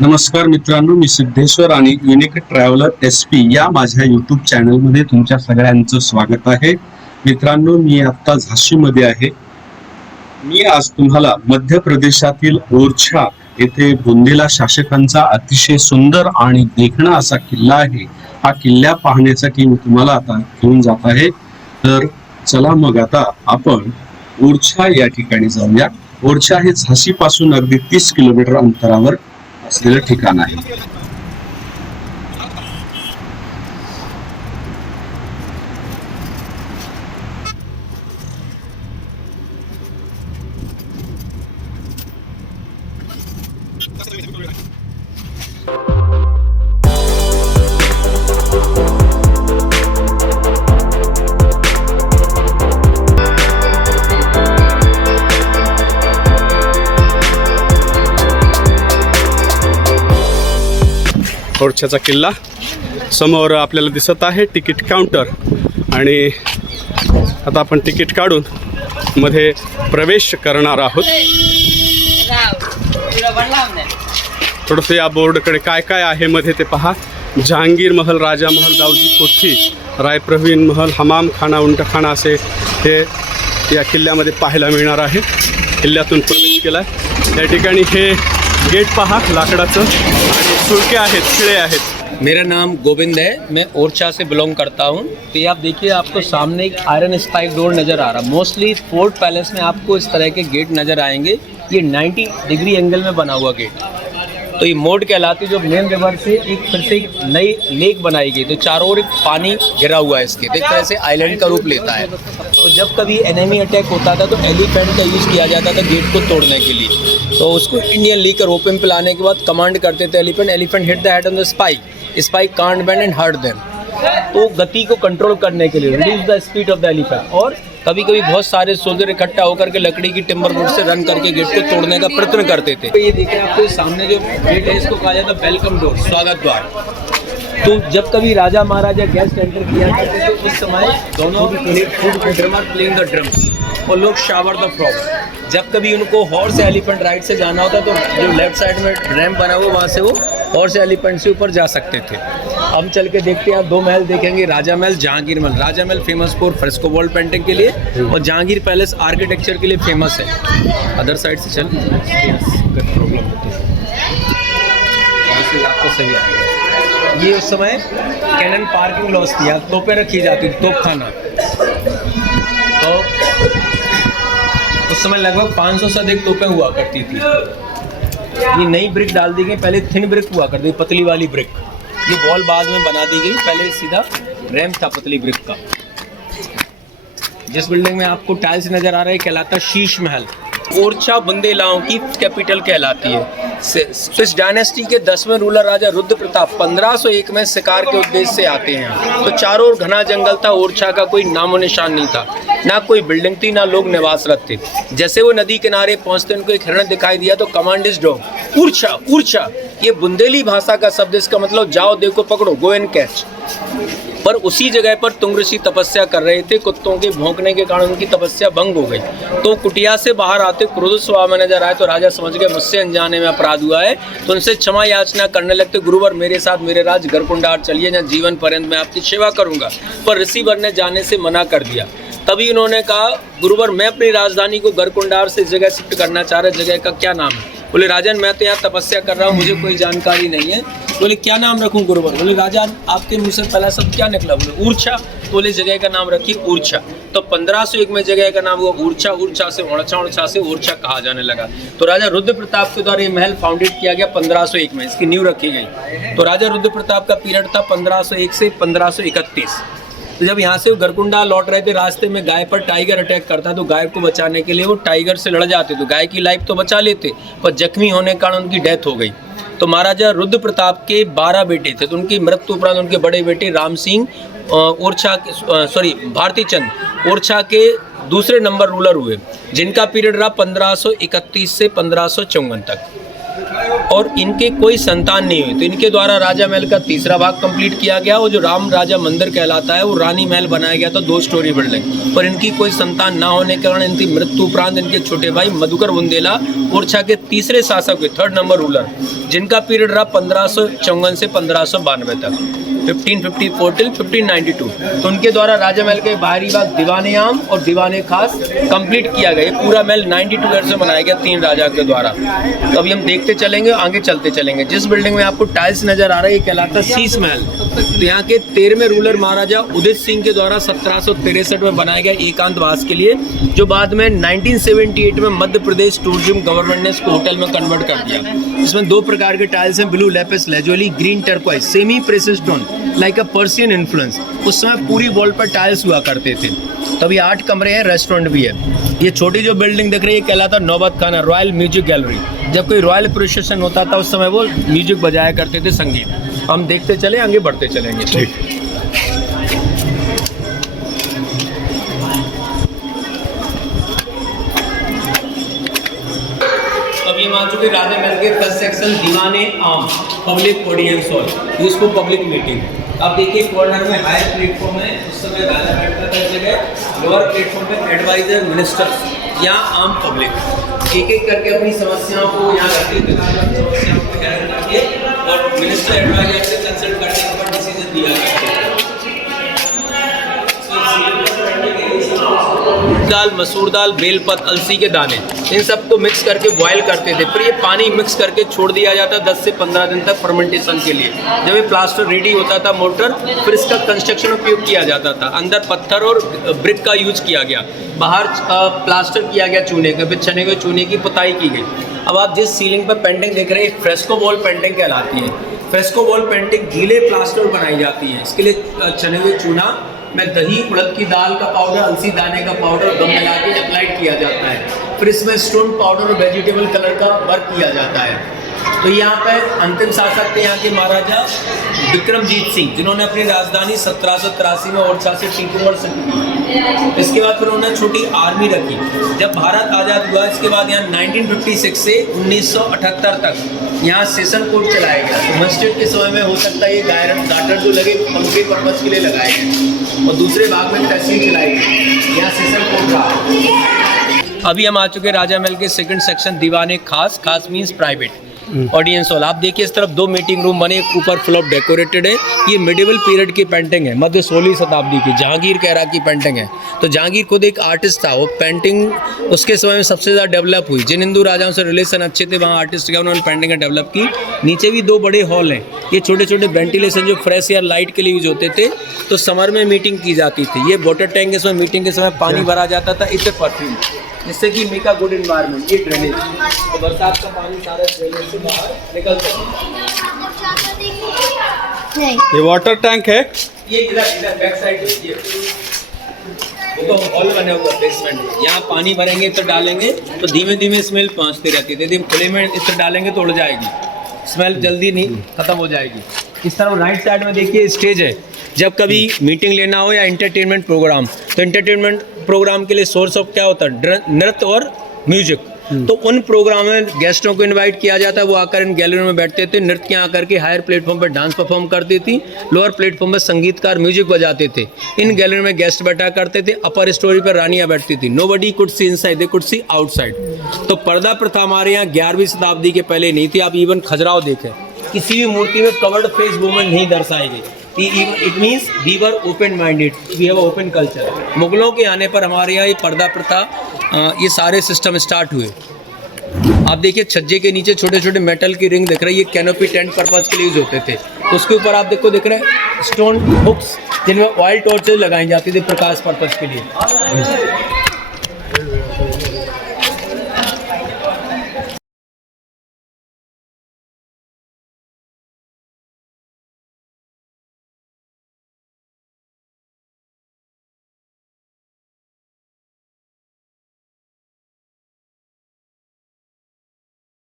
नमस्कार मित्रांनो, मी सिद्धेश्वर आणि युनिक ट्रॅव्हलर SP या माझ्या यूट्यूब चॅनलमध्ये तुमच्या सगळ्यांचं स्वागत आहे. मित्रांनो, मी आता झाशीमध्ये आहे. मी आज तुम्हाला मध्य प्रदेशातील ओरछा येथे बुंदेला शासकांचा अतिशय सुंदर आणि देखणा असा किल्ला आहे. हा किल्ला पाहण्यासाठी मी तुम्हाला आता घेऊन जात आहे. तर चला मग आता आपण ओरछा या ठिकाणी जाऊया. ओरछा हे झाशी पासून अगदी 30 किलोमीटर अंतरावर असलेलं ठिकाण आहे. ओरछाचा किल्ला समोर आपल्याला दिसत आहे. तिकीट काउंटर आणि आता आपण तिकीट काढून मध्ये प्रवेश करणार आहोत. थोडंसं या बोर्डकडे काय काय आहे मध्ये ते पहा. जहांगीर महल, राजा महल, दाऊजी कोठी, रायप्रवीण महल, हमाम खाना, उंटखाना असे हे या किल्ल्यामध्ये पाहायला मिळणार आहे. किल्ल्यातून प्रवेश केला आहे. या ठिकाणी हे गेट पहा लाकडाचं आणि सुळके आहेत, खिळे आहेत. मेरा नाम गोविंद है, मैं ओरछा से बिलोंग करता हूँ. तो ये आप देखिए, आपको सामने एक आयरन स्पाइक डोर नज़र आ रहा है. मोस्टली फोर्ट पैलेस में आपको इस तरह के गेट नज़र आएंगे. ये 90 डिग्री एंगल में बना हुआ गेट. तो ये मोड कहलाती है, जो मेन रिवर से एक फिर से एक नई लेक बनाई गई. तो चारों ओर एक पानी घिरा हुआ है इसके, तो एक तरह से आइलैंड का रूप लेता है. तो जब कभी एनिमी अटैक होता था तो एलिफेंट का यूज़ किया जाता था गेट को तोड़ने के लिए. तो उसको इंडियन लीग का रोप पे लाने के बाद कमांड करते थे elephant hit the head on the spike can't bend and hurt them. तो गति को कंट्रोल करने के लिए, reduce the speed of the elephant. और कभी कभी बहुत सारे सोल्जर इकट्ठा होकर के लकड़ी की टिम्बर बोर्ड से रन करके गेट को तोड़ने का प्रयत्न करते थे. तो ये देखिए, आपको सामने जो गेट है इसको कहा जाता है वेलकम डोर, स्वागत द्वार. तो जब कभी राजा महाराजा गेस्ट एंटर किया करते थे उस समय दोनों ड्रमर प्लेइंग द ड्रम्स और लोग शावर द फ्रॉग. जब कभी उनको हॉर्स एलिफेंट राइड से जाना होता तो जो लेफ्ट साइड में रैंप बना हुआ वहाँ से वो हॉर्स एलिफेंट से ऊपर जा सकते थे. हम चल के देखते हैं. आप दो महल देखेंगे, राजा महल, जहांगीर महल. राजा महल famous for fresco wall painting के लिए और जहांगीर पैलेस आर्किटेक्चर के लिए फेमस है. अदर साइड से चल प्रॉब्लम होती है, आपको सही आएगा. ये उस समय कैनन पार्किंग लॉस थी, तोपें रखी जाती थी, तोप खाना. तो उस समय लगभग 500 से अधिक तोपें हुआ करती थी. ये नई ब्रिक डाल दी गई. पहले थिन ब्रिक हुआ करती, पतली वाली ब्रिक. ये वॉल बाद में बना दी गई. पहले सीधा रैंप था पतली ब्रिक का. जिस बिल्डिंग में आपको टाइल्स नजर आ रहा है कहलाता शीश महल. ओरछा बुंदेलाओं की कैपिटल कहलाती है. स्विस डायनेस्टी के 10वें रूलर राजा रुद्र प्रताप 1501 में शिकार के उद्देश्य से आते हैं. तो चारों ओर घना जंगल था. ओरछा का कोई नामो निशान नहीं था, ना कोई बिल्डिंग थी, ना लोग निवासरत थे. जैसे वो नदी किनारे पहुंचते उनको एक हिरण दिखाई दिया तो कमांड इज डॉग, ऊर्छा ऊर्छा. ये बुंदेली भाषा का शब्द, इसका मतलब जाओ देखो पकड़ो, गो एंड कैच. पर उसी जगह पर तुंग ऋषि तपस्या कर रहे थे. कुत्तों के भौंकने के कारण उनकी तपस्या भंग हो गई. तो कुटिया से बाहर आते क्रोध स्वभाव में नजर आए तो राजा समझ गए मुझसे अनजाने में अपराध हुआ है. तो उनसे क्षमा याचना करने लगते. गुरुवर मेरे साथ मेरे राज गरकुंडार चलिए, जहाँ जीवन पर्यंत मैं आपकी सेवा करूंगा. पर ऋषिवर ने जाने से मना कर दिया. तभी उन्होंने कहा, गुरुवर मैं अपनी राजधानी को गरकुंडार से इस जगह शिफ्ट करना चाह रहे. जगह का क्या नाम है? बोले राजन मैं तो यहाँ तपस्या कर रहा हूँ, मुझे कोई जानकारी नहीं है. बोले क्या नाम रखूँ गुरुवर? बोले राजा आपके मुँह से पहला शब्द क्या निकला? बोले ऊर्छा. बोले जगह का नाम रखिए ऊर्छा. तो 1501 में जगह का नाम हुआ ऊर्छा. ऊर्छा से ओरछा, ओरछा से ऊर्छा कहा जाने लगा. तो राजा रुद्र प्रताप के द्वारा ये महल फाउंडेड किया गया 1501 में. इसकी नींव रखी गई. तो राजा रुद्र प्रताप का पीरियड था 1501 से 1531. तो जब यहाँ से वो गरकुंडा लौट रहे थे, रास्ते में गाय पर टाइगर अटैक करता, तो गाय को बचाने के लिए वो टाइगर से लड़ जाते. तो गाय की लाइफ तो बचा लेते, पर जख्मी होने के कारण उनकी डेथ हो गई. तो महाराजा रुद्र प्रताप के 12 बेटे थे. तो उनकी मृत्यु उपरांत उनके बड़े बेटे राम सिंह ओरछा भारती चंद ओरछा के दूसरे नंबर रूलर हुए, जिनका पीरियड रहा 1531 से 1554 तक. और इनके कोई संतान नहीं हुई, तो इनके द्वारा राजा महल का तीसरा भाग कंप्लीट किया गया। और जो राम राजा मंदिर कहलाता है वो रानी महल बनाया गया था 2 स्टोरी बिल्डिंग, पर इनकी कोई संतान ना होने के कारण इनकी मृत्यु उपरांत इनके छोटे भाई मधुकर बुंदेला ओरछा के तीसरे शासक हुए, 3rd नंबर रूलर, जिनका पीरियड रहा 1554 से 1592 तक, 1554 till 1592। तो उनके द्वारा राजा महल के बाहरी भाग दीवाने आम और दीवाने खास कंप्लीट किया गया। ये पूरा महल 92 ईयर से बनाया गया 3 राजा के द्वारा। तो अभी हम देखते चलेंगे, आगे चलते चलेंगे। जिस बिल्डिंग में आपको टाइल्स नजर आ रहा है ये कहलाता है शीश महल। तो यहाँ के 13वें रूलर महाराजा उदित सिंह के द्वारा 1763 में बनाया गया एकांतवास के लिए, जो बाद में 1978 में मध्य प्रदेश टूरिज्म गवर्नमेंट ने इसको होटल में कन्वर्ट कर दिया। इसमें 2 प्रकार के टाइल्स हैं, blue lapis lazuli, green turquoise, semi precious stone like a Persian influence. उस समय पूरी वॉल पर टाइल्स हुआ करते थे। तभी 8 कमरे हैं, रेस्टोरेंट भी है। ये छोटी जो बिल्डिंग दिख रही है कहलाता नौबत खाना, रॉयल म्यूजिक गैलरी। जब कोई रॉयल प्रोसेशन होता था उस समय वो म्यूजिक बजाया करते थे, संगीत। हम देखते चले, आगे बढ़ते चलेंगे। ठीक। अभी हम आ चुके राजा महल के फर्स्ट सेक्शन दीवाने आम, public audience hall, useful public meeting. आप देखिए कॉर्नर में हायर प्लेटफॉर्म है, उस समय राजा बैठता था जगह। लोअर प्लेटफॉर्म पे एडवाइजर, मिनिस्टर्स, यहाँ आम पब्लिक एक एक करके अपनी समस्याओं को यहाँ रखते थे, समस्याओं को हैंडल करके, और मिनिस्टर एडवाइजर से कंसल्ट करने के बाद डिसीजन दिया करते थे। दाल, मसूर दाल, बेलपत, अलसी के दाने, इन सबको मिक्स करके बॉयल करते थे। फिर ये पानी मिक्स करके छोड़ दिया जाता 10 से 15 दिन तक फर्मेंटेशन के लिए। जब ये प्लास्टर रेडी होता था मोर्टर, फिर इसका कंस्ट्रक्शन उपयोग किया जाता था। अंदर पत्थर और ब्रिक का यूज किया गया, बाहर प्लास्टर किया गया चूने का, फिर छने हुए चूने की पुताई की गई। अब आप जिस सीलिंग पर पेंटिंग देख रहे हैं फ्रेस्को वॉल पेंटिंग कहलाती है। फ्रेस्को वॉल पेंटिंग गीले प्लास्टर बनाई जाती है। इसके लिए छने हुए चूना में दही, उड़द की दाल का पाउडर, अलसी दाने का पाउडर, गम मिला के अप्लाइड किया जाता है। फिर इसमें स्टोन पाउडर और वेजिटेबल कलर का वर्क किया जाता है। तो यहाँ पर अंतिम शासक थे यहाँ के महाराजा विक्रमजीत सिंह, जिन्होंने अपनी राजधानी 1783 में ओरछा से टीकमगढ़ शिफ्ट की। इसके बाद फिर उन्होंने छोटी आर्मी रखी। जब भारत आज़ाद हुआ इसके बाद यहाँ 1956 से 1978 तक यहाँ सेशन कोर्ट चलाया गया। तो मस्जिद के समय में हो सकता है ये गाटर जो लगे पंखे पर्पज के लिए लगाए गए, और दूसरे भाग में तहसील चलाई गई। यहाँ सेशन कोर्ट रहा। अभी हम आ चुके राजा महल के सेकंड सेक्शन दीवाने खास, खास मीन्स प्राइवेट ऑडियंस हॉल। आप देखिए इस तरफ 2 मीटिंग रूम बने, ऊपर फ्लॉप डेकोरेटेड है। ये मिडिवल पीरियड की पेंटिंग है, मध्य 16वीं शताब्दी की, जहांगीर कैरा की पेंटिंग है। तो जहांगीर खुद एक आर्टिस्ट था, वो पेंटिंग उसके समय में सबसे ज़्यादा डेवलप हुई। जिन हिंदू राजाओं से रिलेशन अच्छे थे वहाँ आर्टिस्ट गया, उन्होंने पेंटिंग डेवलप की। नीचे भी 2 बड़े हॉल हैं। ये छोटे छोटे वेंटिलेशन जो फ्रेश एयर लाइट के लिए यूज होते थे, तो समर में मीटिंग की जाती थी। ये वाटर टैंक, इसमें मीटिंग के समय पानी भरा जाता था, इससे परफ्यूम, जिससे कि मेक अ गुड एनवायरनमेंट। ये ड्रेनेज, तो बरसात का पानी सारा ड्रेनेज से बाहर निकलता है। ये वाटर टैंक है, ये इधर बैक साइड में ये वो तो हॉल बने हुआ बेसमेंट में। यहाँ पानी भरेंगे इधर डालेंगे तो धीमे धीमे स्मेल पहुँचती रहती है। यदि खुले में इधर डालेंगे तो उड़ जाएगी, स्मेल जल्दी नहीं खत्म हो जाएगी। इस तरह राइट साइड में देखिए स्टेज है। जब कभी मीटिंग लेना हो या एंटरटेनमेंट प्रोग्राम, तो एंटरटेनमेंट प्रोग्राम के लिए सोर्स ऑफ क्या होता है, नृत्य और म्यूजिक। तो उन प्रोग्राम में गेस्टों को इनवाइट किया जाता है, वो आकर इन गैलरी में बैठते थे। नृत्य आकर के हायर प्लेटफॉर्म पर डांस परफॉर्म करती थी, लोअर प्लेटफॉर्म पर संगीतकार म्यूजिक बजाते थे। इन गैलरी में गेस्ट बैठा करते थे। अपर स्टोरी पर रानियां बैठती थी। Nobody could see inside, they could see outside. तो पर्दा प्रथा हमारे यहाँ 11वीं शताब्दी के पहले नहीं थी। आप इवन खजुराहो देखें, किसी भी मूर्ति में कवर्ड फेस वुमेन नहीं दर्शाई गई। It means we were open minded, we have open culture. मुगलों के आने पर हमारे यहाँ ये पर्दा प्रथा, ये सारे सिस्टम स्टार्ट हुए। आप देखिए छज्जे के नीचे छोटे छोटे मेटल की रिंग दिख रही है, ये कैनोपी टेंट पर्पज के लिए यूज होते थे। उसके ऊपर आप देखो दिख रहे हैं स्टोन हुक्स, जिनमें ऑयल टॉर्चेज लगाई जाती थी प्रकाश पर्पज के लिए।